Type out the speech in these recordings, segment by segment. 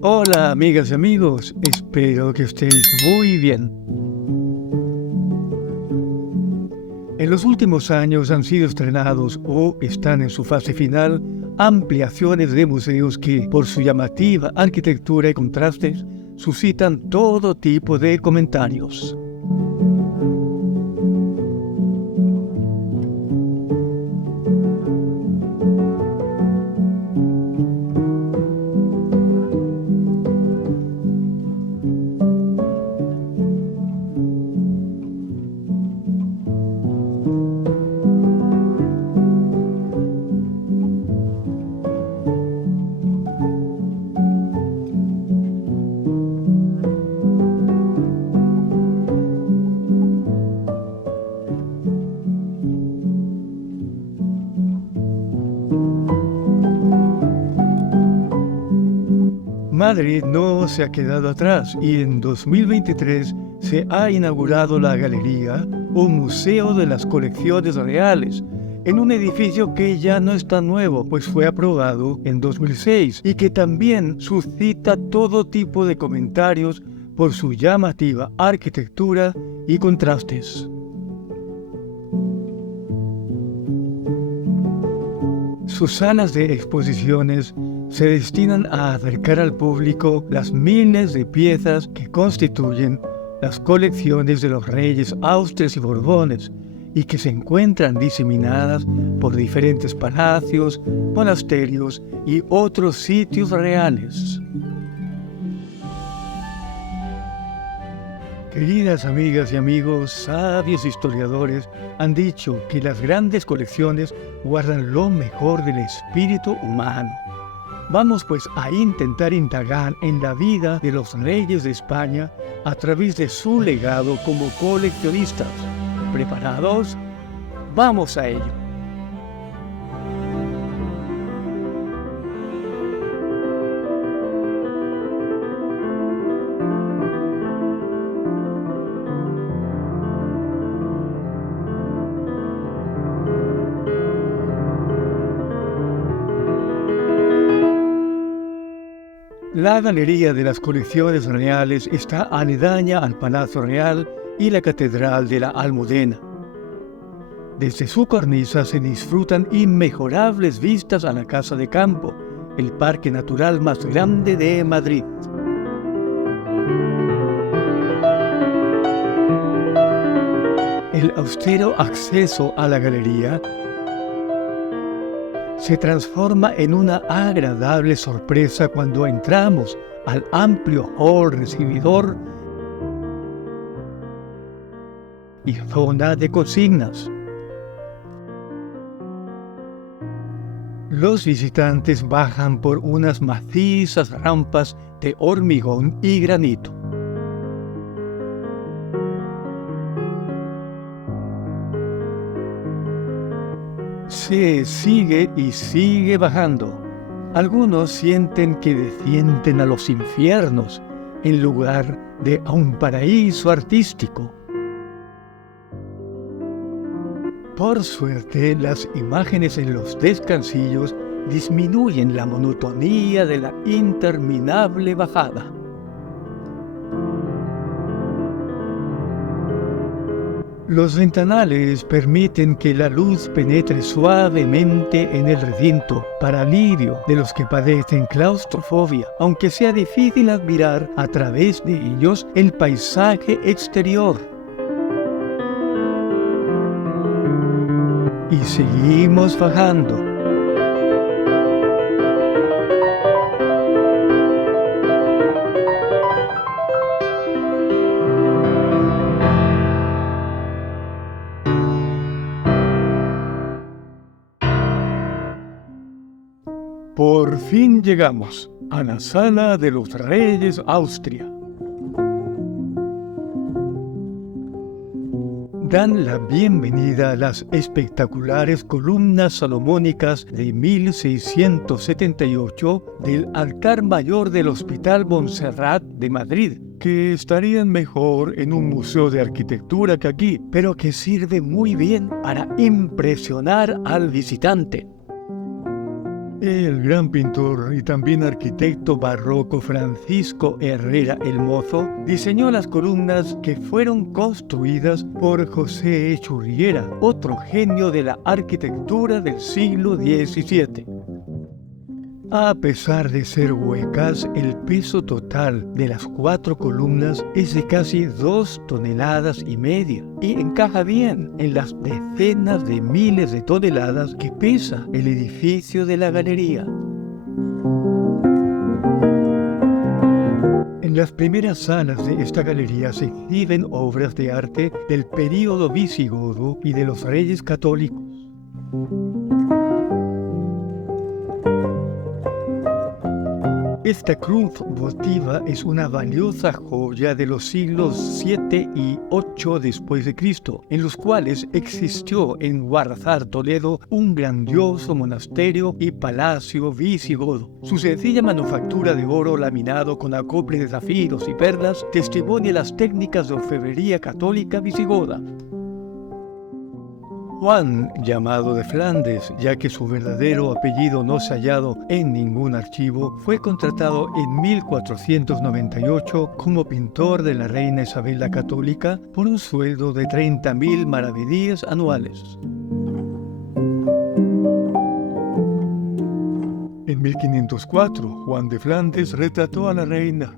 Hola amigas y amigos, espero que estéis muy bien. En los últimos años han sido estrenados o están en su fase final ampliaciones de museos que, por su llamativa arquitectura y contrastes, suscitan todo tipo de comentarios. Madrid no se ha quedado atrás y en 2023 se ha inaugurado la Galería o Museo de las Colecciones Reales, en un edificio que ya no es tan nuevo, pues fue aprobado en 2006 y que también suscita todo tipo de comentarios por su llamativa arquitectura y contrastes. Sus salas de exposiciones se destinan a acercar al público las miles de piezas que constituyen las colecciones de los reyes Austrias y Borbones y que se encuentran diseminadas por diferentes palacios, monasterios y otros sitios reales. Queridas amigas y amigos, sabios historiadores han dicho que las grandes colecciones guardan lo mejor del espíritu humano. Vamos pues a intentar indagar en la vida de los reyes de España a través de su legado como coleccionistas. ¿Preparados? ¡Vamos a ello! La Galería de las Colecciones Reales está aledaña al Palacio Real y la Catedral de la Almudena. Desde su cornisa se disfrutan inmejorables vistas a la Casa de Campo, el parque natural más grande de Madrid. El austero acceso a la galería se transforma en una agradable sorpresa cuando entramos al amplio hall recibidor y zona de consignas. Los visitantes bajan por unas macizas rampas de hormigón y granito. Se sigue y sigue bajando. Algunos sienten que descienden a los infiernos en lugar de a un paraíso artístico. Por suerte, las imágenes en los descansillos disminuyen la monotonía de la interminable bajada. Los ventanales permiten que la luz penetre suavemente en el recinto para alivio de los que padecen claustrofobia, aunque sea difícil admirar a través de ellos el paisaje exterior. Y seguimos bajando. Por fin llegamos a la Sala de los Reyes Austria. Dan la bienvenida a las espectaculares columnas salomónicas de 1678 del altar mayor del Hospital Montserrat de Madrid, que estarían mejor en un museo de arquitectura que aquí, pero que sirve muy bien para impresionar al visitante. El gran pintor y también arquitecto barroco Francisco Herrera el Mozo diseñó las columnas que fueron construidas por José Echurriera, otro genio de la arquitectura del siglo XVII. A pesar de ser huecas, el peso total de las 4 columnas es de casi 2,5 toneladas y encaja bien en las decenas de miles de toneladas que pesa el edificio de la galería. En las primeras salas de esta galería se exhiben obras de arte del período visigodo y de los reyes católicos. Esta cruz votiva es una valiosa joya de los siglos 7 y 8 después de Cristo, en los cuales existió en Guarzar, Toledo, un grandioso monasterio y palacio visigodo. Su sencilla manufactura de oro laminado con acople de zafiros y perlas testimonia las técnicas de orfebrería católica visigoda. Juan, llamado de Flandes, ya que su verdadero apellido no se ha hallado en ningún archivo, fue contratado en 1498 como pintor de la reina Isabel la Católica por un sueldo de 30.000 maravedíes anuales. En 1504, Juan de Flandes retrató a la reina.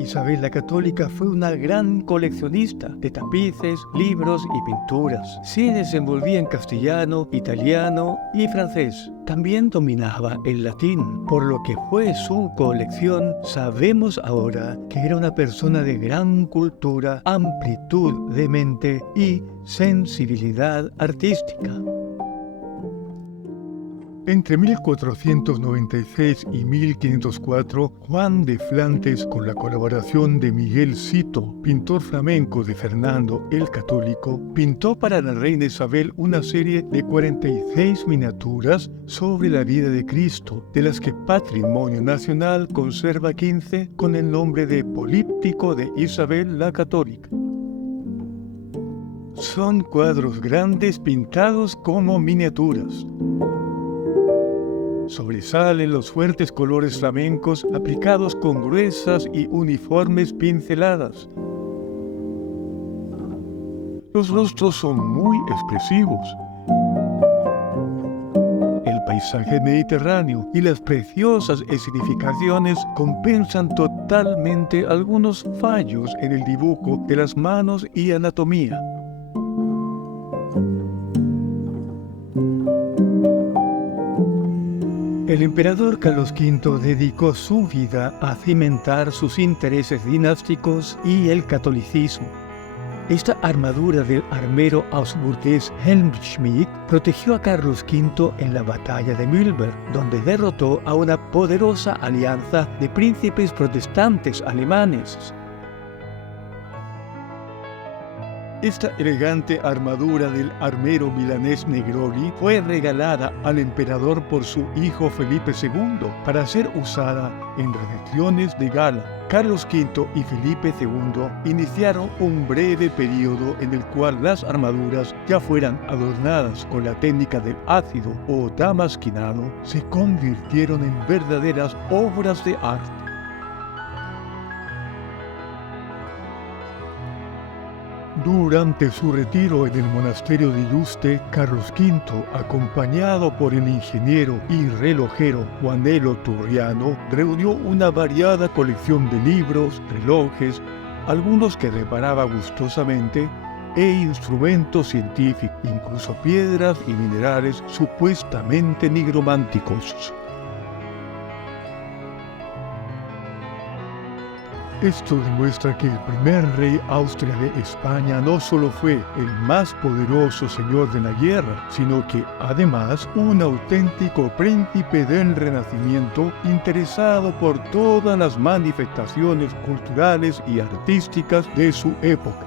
Isabel la Católica fue una gran coleccionista de tapices, libros y pinturas. Se desenvolvía en castellano, italiano y francés. También dominaba el latín, por lo que fue su colección. Sabemos ahora que era una persona de gran cultura, amplitud de mente y sensibilidad artística. Entre 1496 y 1504, Juan de Flandes, con la colaboración de Miguel Cito, pintor flamenco de Fernando el Católico, pintó para la reina Isabel una serie de 46 miniaturas sobre la vida de Cristo, de las que Patrimonio Nacional conserva 15 con el nombre de Políptico de Isabel la Católica. Son cuadros grandes pintados como miniaturas. Sobresalen los fuertes colores flamencos aplicados con gruesas y uniformes pinceladas. Los rostros son muy expresivos. El paisaje mediterráneo y las preciosas escenificaciones compensan totalmente algunos fallos en el dibujo de las manos y anatomía. El emperador Carlos V dedicó su vida a cimentar sus intereses dinásticos y el catolicismo. Esta armadura del armero augsburgués Helmschmidt protegió a Carlos V en la batalla de Mühlberg, donde derrotó a una poderosa alianza de príncipes protestantes alemanes. Esta elegante armadura del armero milanés Negroli fue regalada al emperador por su hijo Felipe II para ser usada en recepciones de gala. Carlos V y Felipe II iniciaron un breve periodo en el cual las armaduras, ya fueran adornadas con la técnica del ácido o damasquinado, se convirtieron en verdaderas obras de arte. Durante su retiro en el monasterio de Yuste, Carlos V, acompañado por el ingeniero y relojero Juanelo Turriano, reunió una variada colección de libros, relojes, algunos que reparaba gustosamente, e instrumentos científicos, incluso piedras y minerales supuestamente nigrománticos. Esto demuestra que el primer rey Austria de España no solo fue el más poderoso señor de la guerra, sino que además un auténtico príncipe del Renacimiento interesado por todas las manifestaciones culturales y artísticas de su época.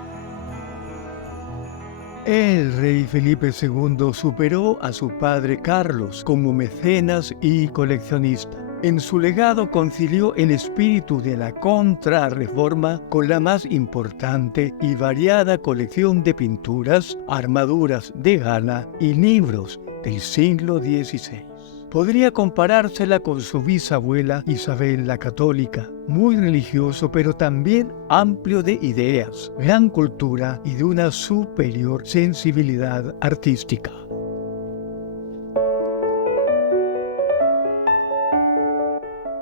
El rey Felipe II superó a su padre Carlos como mecenas y coleccionista. En su legado concilió el espíritu de la Contrarreforma con la más importante y variada colección de pinturas, armaduras de gala y libros del siglo XVI. Podría comparársela con su bisabuela Isabel la Católica, muy religioso pero también amplio de ideas, gran cultura y de una superior sensibilidad artística.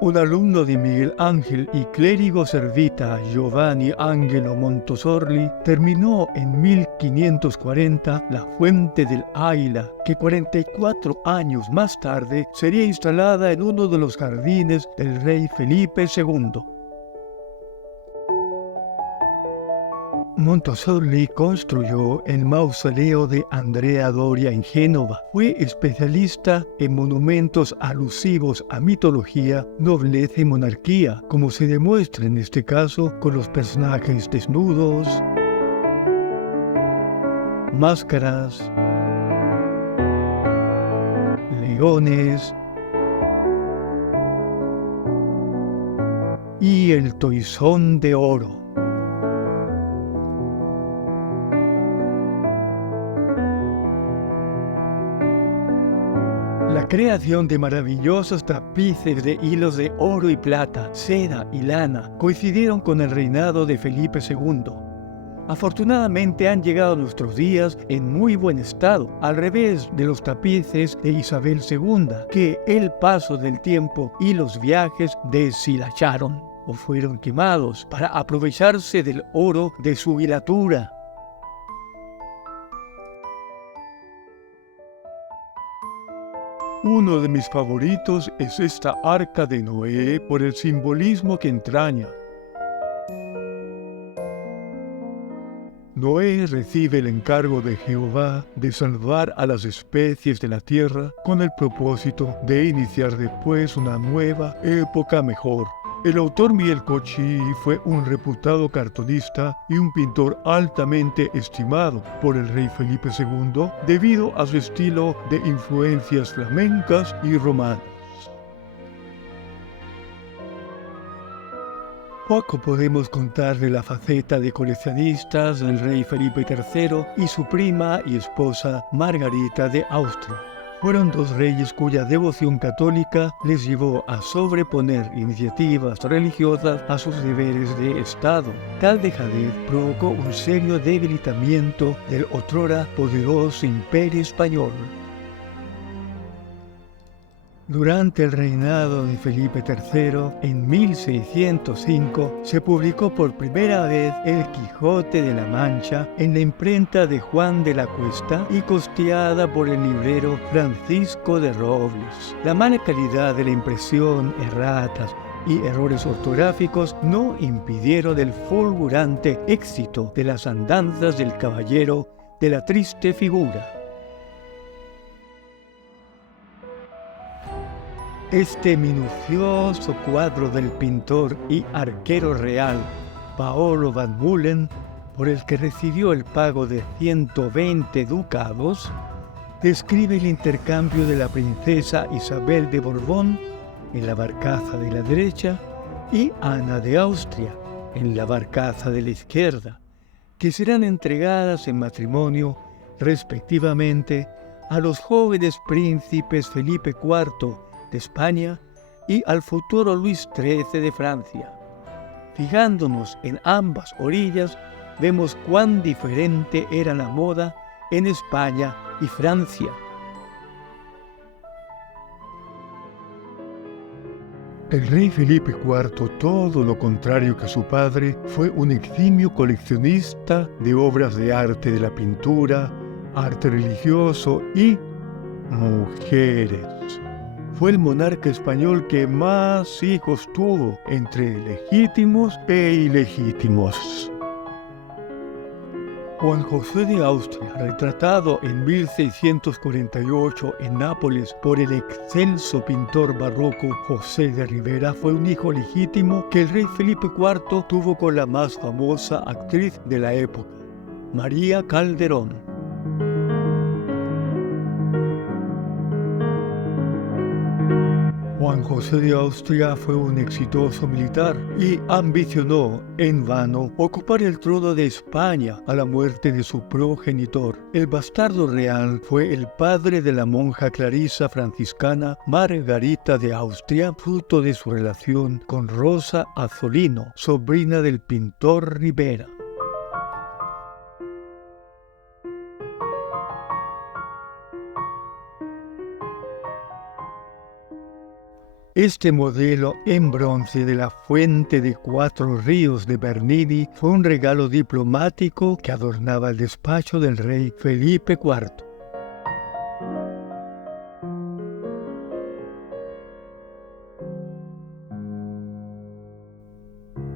Un alumno de Miguel Ángel y clérigo servita Giovanni Angelo Montesorli terminó en 1540 la Fuente del Águila, que 44 años más tarde sería instalada en uno de los jardines del rey Felipe II. Montesorli construyó el mausoleo de Andrea Doria en Génova. Fue especialista en monumentos alusivos a mitología, nobleza y monarquía, como se demuestra en este caso con los personajes desnudos, máscaras, leones y el toisón de oro. La creación de maravillosos tapices de hilos de oro y plata, seda y lana coincidieron con el reinado de Felipe II. Afortunadamente han llegado a nuestros días en muy buen estado, al revés de los tapices de Isabel II, que el paso del tiempo y los viajes deshilacharon o fueron quemados para aprovecharse del oro de su hilatura. Uno de mis favoritos es esta arca de Noé por el simbolismo que entraña. Noé recibe el encargo de Jehová de salvar a las especies de la tierra con el propósito de iniciar después una nueva época mejor. El autor Miguel Cocchi fue un reputado cartonista y un pintor altamente estimado por el rey Felipe II debido a su estilo de influencias flamencas y romanas. Poco podemos contar de la faceta de coleccionistas del rey Felipe III y su prima y esposa Margarita de Austria. Fueron dos reyes cuya devoción católica les llevó a sobreponer iniciativas religiosas a sus deberes de Estado. Tal dejadez provocó un serio debilitamiento del otrora poderoso imperio español. Durante el reinado de Felipe III, en 1605, se publicó por primera vez El Quijote de la Mancha en la imprenta de Juan de la Cuesta y costeada por el librero Francisco de Robles. La mala calidad de la impresión, erratas y errores ortográficos no impidieron el fulgurante éxito de las andanzas del caballero de la triste figura. Este minucioso cuadro del pintor y arquero real Paolo van Mullen, por el que recibió el pago de 120 ducados, describe el intercambio de la princesa Isabel de Borbón en la barcaza de la derecha y Ana de Austria en la barcaza de la izquierda, que serán entregadas en matrimonio respectivamente a los jóvenes príncipes Felipe IV de España y al futuro Luis XIII de Francia. Fijándonos en ambas orillas, vemos cuán diferente era la moda en España y Francia. El rey Felipe IV, todo lo contrario que su padre, fue un eximio coleccionista de obras de arte de la pintura, arte religioso y mujeres. Fue el monarca español que más hijos tuvo, entre legítimos e ilegítimos. Juan José de Austria, retratado en 1648 en Nápoles por el excelso pintor barroco José de Rivera, fue un hijo legítimo que el rey Felipe IV tuvo con la más famosa actriz de la época, María Calderón. Juan José de Austria fue un exitoso militar y ambicionó en vano ocupar el trono de España a la muerte de su progenitor. El bastardo real fue el padre de la monja clarisa franciscana Margarita de Austria, fruto de su relación con Rosa Azolino, sobrina del pintor Ribera. Este modelo en bronce de la Fuente de Cuatro Ríos de Bernini fue un regalo diplomático que adornaba el despacho del rey Felipe IV.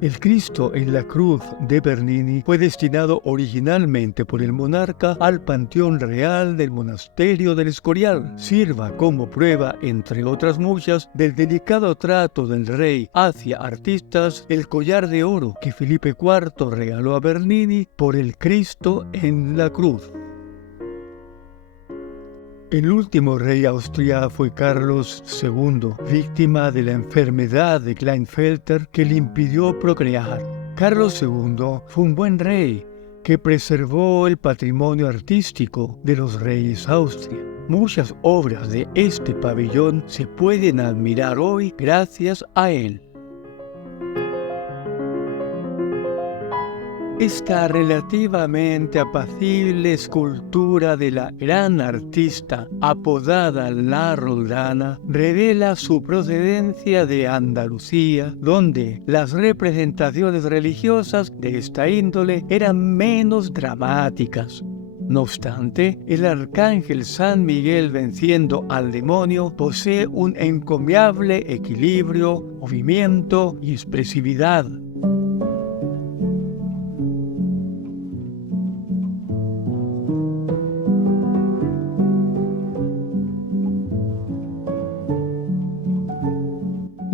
El Cristo en la cruz de Bernini fue destinado originalmente por el monarca al Panteón Real del Monasterio del Escorial. Sirva como prueba, entre otras muchas, del delicado trato del rey hacia artistas el collar de oro que Felipe IV regaló a Bernini por el Cristo en la cruz. El último rey austriaco fue Carlos II, víctima de la enfermedad de Klinefelter que le impidió procrear. Carlos II fue un buen rey que preservó el patrimonio artístico de los reyes Austria. Muchas obras de este pabellón se pueden admirar hoy gracias a él. Esta relativamente apacible escultura de la gran artista apodada La Roldana revela su procedencia de Andalucía, donde las representaciones religiosas de esta índole eran menos dramáticas. No obstante, el arcángel San Miguel venciendo al demonio posee un encomiable equilibrio, movimiento y expresividad.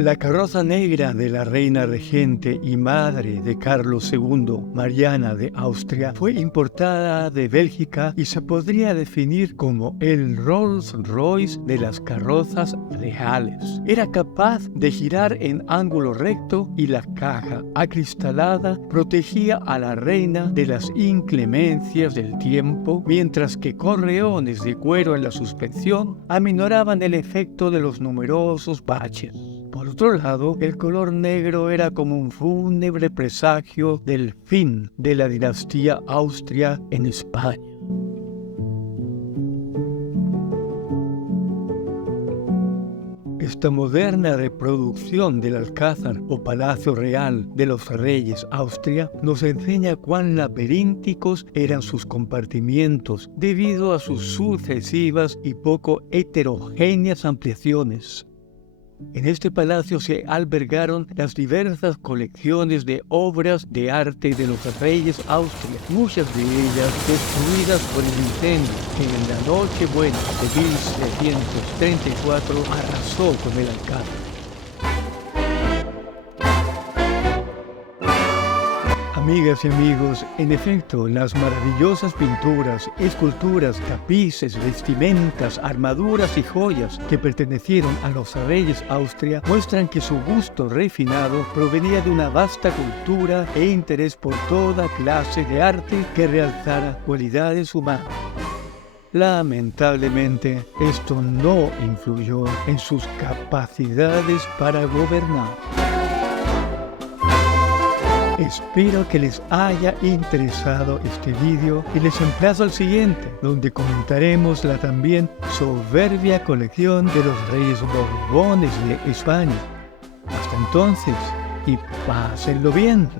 La carroza negra de la reina regente y madre de Carlos II, Mariana de Austria, fue importada de Bélgica y se podría definir como el Rolls Royce de las carrozas reales. Era capaz de girar en ángulo recto y la caja acristalada protegía a la reina de las inclemencias del tiempo, mientras que correones de cuero en la suspensión aminoraban el efecto de los numerosos baches. Por otro lado, el color negro era como un fúnebre presagio del fin de la dinastía Austria en España. Esta moderna reproducción del Alcázar o Palacio Real de los Reyes Austria nos enseña cuán laberínticos eran sus compartimientos debido a sus sucesivas y poco heterogéneas ampliaciones. En este palacio se albergaron las diversas colecciones de obras de arte de los reyes Austria, muchas de ellas destruidas por el incendio que en la Nochebuena de 1734 arrasó con el Alcázar. Amigas y amigos, en efecto, las maravillosas pinturas, esculturas, tapices, vestimentas, armaduras y joyas que pertenecieron a los reyes Austria muestran que su gusto refinado provenía de una vasta cultura e interés por toda clase de arte que realzara cualidades humanas. Lamentablemente, esto no influyó en sus capacidades para gobernar. Espero que les haya interesado este vídeo y les emplazo al siguiente, donde comentaremos la también soberbia colección de los reyes Borbones de España. Hasta entonces, y pásenlo bien.